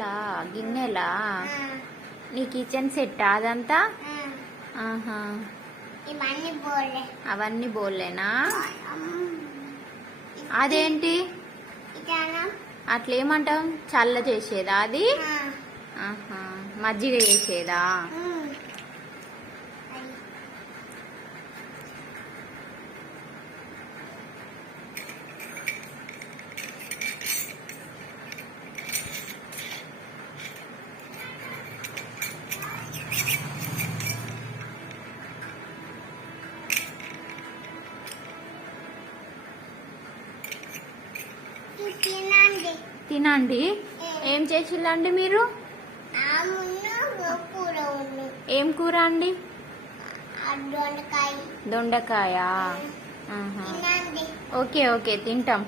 బౌల్లా గిన్నెలా నీ kitchen set అదంతా? ఆహా, అవన్నీ బోల్లేనా? అదేంటి అట్లేమంటాం? చల్ల చేసేదా అది? ఆహా, మజ్జిగ చేసేదా? తినండి. ఏం చేసిల్లండి మీరు? ఏం కూర అండి? దొండకాయ. ఓకే ఓకే, తింటాం.